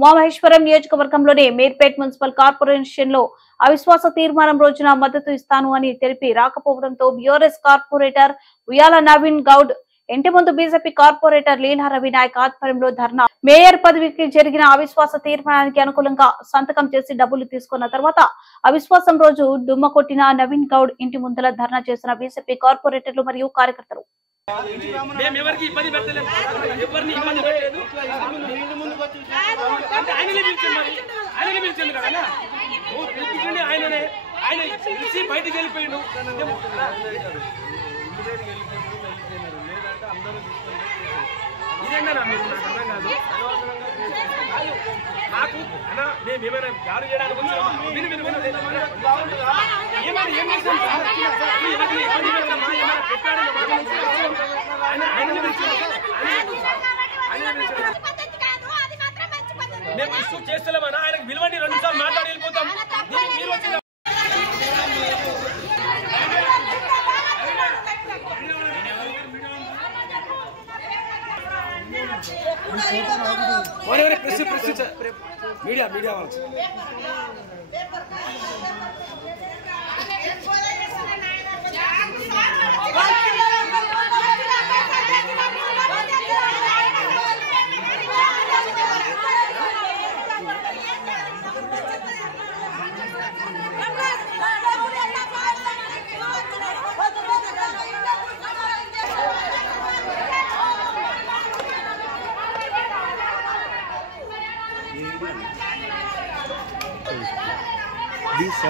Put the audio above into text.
ఉమామహేశ్వరం నియోజకవర్గంలోని Meerpet municipal corporation లో అవిశ్వాస తీర్మానం రోజున మద్దతు ఇస్తాను అని తెలిపి రాకపోవడంతో బీఆర్ఎస్ కార్పొరేటర్ ఉయ్యాల నవీన్ గౌడ్ ఇంటి ముందు బీజేపీ కార్పొరేటర్ లీలా రవినాయక్ ఆధ్వర్యంలో ధర్నా మేయర్ పదవికి జరిగిన అవిశ్వాస తీర్మానానికి అనుకూలంగా సంతకం చేసి డబ్బులు తీసుకున్న తర్వాత అవిశ్వాసం రోజు డుమ్మ కొట్టిన నవీన్ గౌడ్ ఇంటి ముందల ధర్నా చేసిన బీజేపీ కార్పొరేటర్లు మరియు కార్యకర్తలు. ఇదేనా మీరు నాకు అర్థం కాదు. నాకు అన్నా మేము ఏమైనా గారు చేయడానికి మేము ఇష్యూ చేస్తలేమన్నా ఆయనకు విలువండి 2 సార్లు మాట్లాడి వెళ్ళిపోతాం. మీరు వచ్చి మీడియా మీడియా వాళ్ళు D7